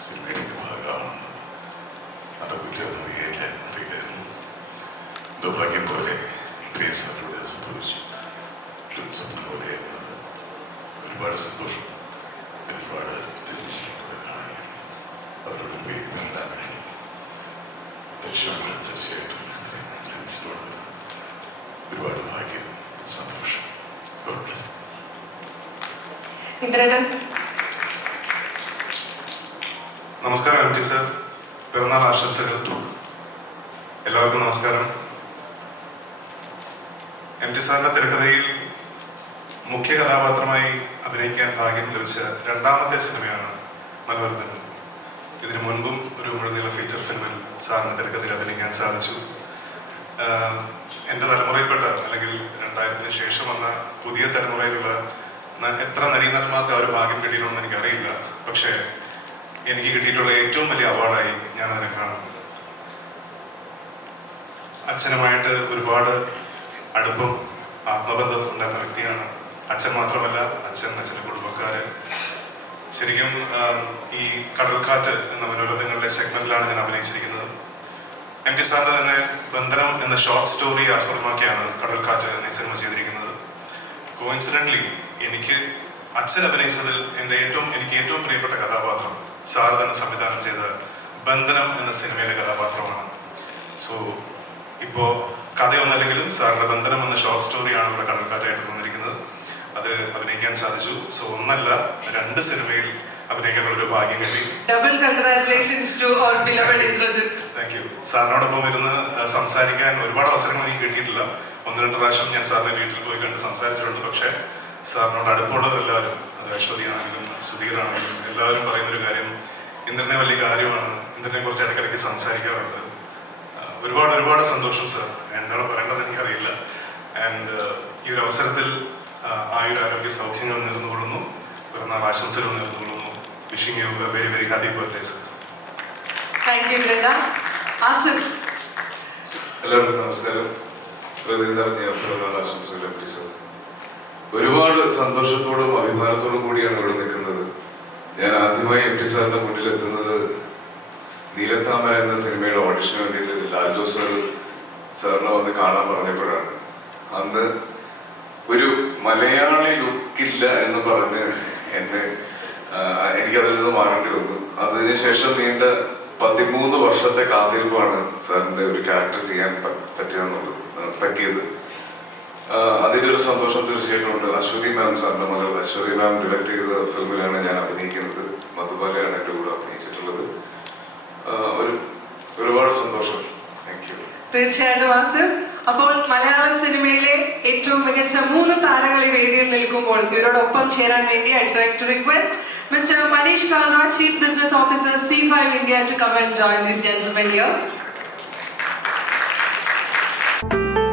സിനിമയുടെ അത് അതേക്കുറിച്ച് അറിയില്ല അറിയില്ലായിരുന്നു ദൗർഭാഗ്യം പോലെ പ്രിയ സാറിലൂടെ സംഭവിച്ചു സ്വപ്നം പോലെയായിരുന്നു അത് ഒരുപാട് സന്തോഷം ഒരുപാട് ബിസിനസ്സിലൂടെ കാണാൻ ഭാഗ്യം സന്തോഷം ഗോഡ് നമസ്കാരം എം ടി സർ പിറന്നാൾ ആശംസകൾ. എല്ലാവർക്കും നമസ്കാരം. എം ടി സാറിന്റെ തിരക്കഥയിൽ മുഖ്യ കഥാപാത്രമായി അഭിനയിക്കാൻ ഭാഗ്യം ലഭിച്ച രണ്ടാമത്തെ സിനിമയാണ് മനോരഞ്ജൻ ഇതിനു മുൻപും ഒരു മുഴുനീള ഫീച്ചർ ഫിലിമിൽ സാറിന് തിരക്കഥയിൽ അഭിനയിക്കാൻ സാധിച്ചു. എന്റെ തലമുറയിൽപ്പെട്ട അല്ലെങ്കിൽ രണ്ടായിരത്തിന് ശേഷം വന്ന പുതിയ തലമുറയിലുള്ള എത്ര നടീനന്മാർക്ക് ആ ഒരു ഭാഗ്യം കിട്ടിയിട്ടുണ്ടെന്ന് എനിക്കറിയില്ല. പക്ഷേ എനിക്ക് കിട്ടിയിട്ടുള്ള ഏറ്റവും വലിയ അവാർഡായി ഞാൻ അതിനെ കാണുന്നത് അച്ഛനുമായിട്ട് ഒരുപാട് അടുപ്പം ആത്മബന്ധം ഉണ്ടായിരുന്ന വ്യക്തിയാണ്. അച്ഛൻ മാത്രമല്ല അച്ഛൻ അച്ഛന്റെ കുടുംബക്കാര്. ശരിക്കും ഈ കടൽക്കാറ്റ് എന്ന മനോരഥങ്ങളുടെ സെഗ്മെന്റിലാണ് ഞാൻ അഭിനയിച്ചിരിക്കുന്നത്. എം ടി സാറിന്റെ തന്നെ ബന്ധനം എന്ന ഷോർട്ട് സ്റ്റോറി ആസ്പദമാക്കിയാണ് കടൽക്കാറ്റ് എന്ന സിനിമ ചെയ്തിരിക്കുന്നത്. കോയിൻസിഡന്റ്ലി എനിക്ക് അച്ഛൻ അഭിനയിച്ചതിൽ എന്റെ ഏറ്റവും എനിക്ക് ഏറ്റവും പ്രിയപ്പെട്ട കഥാപാത്രം സാർ തന്നെ സംവിധാനം ചെയ്ത ബന്ധനം എന്ന സിനിമയിലെ കഥാപാത്രമാണ്. സോ ഇപ്പോ കഥയൊന്നല്ലെങ്കിലും സാറിന്റെ ബന്ധനം എന്ന ഷോർട്ട് സ്റ്റോറിയാണ് ഇവിടെ കടൽക്കാരായിട്ട് തന്നിരിക്കുന്നത്. അത് അഭിനയിക്കാൻ സാധിച്ചു. സോ ഒന്നല്ല രണ്ട് സിനിമയിൽ അഭിനയിക്കാനുള്ള ഒരു ഭാഗ്യം കിട്ടി. Double congratulations to our beloved Indrajith. Thank you സാറിനോടൊപ്പം ഇരുന്ന് സംസാരിക്കാൻ ഒരുപാട് അവസരങ്ങൾ എനിക്ക് കിട്ടിയിട്ടില്ല. ഒന്ന് രണ്ട് പ്രാവശ്യം ഞാൻ സാറിന്റെ വീട്ടിൽ പോയി കണ്ട് സംസാരിച്ചിട്ടുണ്ട്. പക്ഷേ സാറിനോട് അടുപ്പമുള്ളവരെല്ലാവരും അത് അശ്വതിയാണെങ്കിലും സുധീറാണെങ്കിലും എല്ലാവരും പറയുന്നൊരു കാര്യം ഇന്ദ്രനെ വലിയ കാര്യമാണ്. ഇന്ദ്രനെ കുറിച്ച് ഇടയ്ക്കിടയ്ക്ക് സംസാരിക്കാറുണ്ട്. ഒരുപാട് ഒരുപാട് സന്തോഷം സർ എന്താണ് പറയേണ്ടത് എനിക്കറിയില്ല. ആൻഡ് ഈ ഒരു അവസരത്തിൽ ആ, ആയുരാരോഗ്യ സൗഖ്യങ്ങൾ നേർന്നുകൊള്ളുന്നു. പിറന്നാൾ ആശംസകൾ നേർന്നുകൊള്ളുന്നു. Wishing you very very happy birthday sir thank you ഇന്ദ്രേട്ട Asif എല്ലാവർക്കും നമസ്കാരം. ഹൃദയം നിറഞ്ഞ പിറന്നാൾ ആശംസകൾ ഒരുപാട് സന്തോഷത്തോടും അഭിമാനത്തോടും കൂടിയാണ് ഇവിടെ നിൽക്കുന്നത്. ഞാൻ ആദ്യമായി എം ടി സാറിന്റെ മുന്നിൽ എത്തുന്നത് നീലത്താമര എന്ന സിനിമയുടെ ഓഡിഷന് വേണ്ടിയിട്ട് ലാൽ ജോസ് സാറിനെ വന്ന് കാണാൻ പറഞ്ഞപ്പോഴാണ്. അന്ന് ഒരു മലയാളി ലുക്കില്ല എന്ന് പറഞ്ഞ് എന്നെ എനിക്ക് എനിക്കതിൽ നിന്ന് മാറേണ്ടി വന്നു. അതിനുശേഷം നീണ്ട പതിമൂന്ന് വർഷത്തെ കാത്തിരിപ്പാണ് സാറിന്റെ ഒരു ക്യാരക്ടർ ചെയ്യാൻ പറ്റിയെന്നുള്ളത് പറ്റിയത്. ആ, അതിന്റെ ഒരു സന്തോഷം തീർച്ചയായിട്ടും ഉണ്ട്. അശ്വതി മാം സാറിന്റെ മകൾ. അശ്വതി മാം ഡയറക്ട് ചെയ്ത ഫിലിമിലാണ് ഞാൻ അഭിനയിക്കുന്നത്. മധുബാലയാണ് എന്റെ കൂടെ അഭിനയിച്ചിട്ടുള്ളത്. ഒരു ഒരുപാട് സന്തോഷം. തീർച്ചയായിട്ടും ആസിഫ്. അപ്പോൾ മലയാള സിനിമയിലെ ഏറ്റവും മികച്ച മൂന്ന് താരങ്ങൾ ഈ വേദിയിൽ നിൽക്കുമ്പോൾ ഇവരോടൊപ്പം ചേരാൻ വേണ്ടി I try to request Mister Manish Kalra chief business officer C five India to come and join this gentlemen here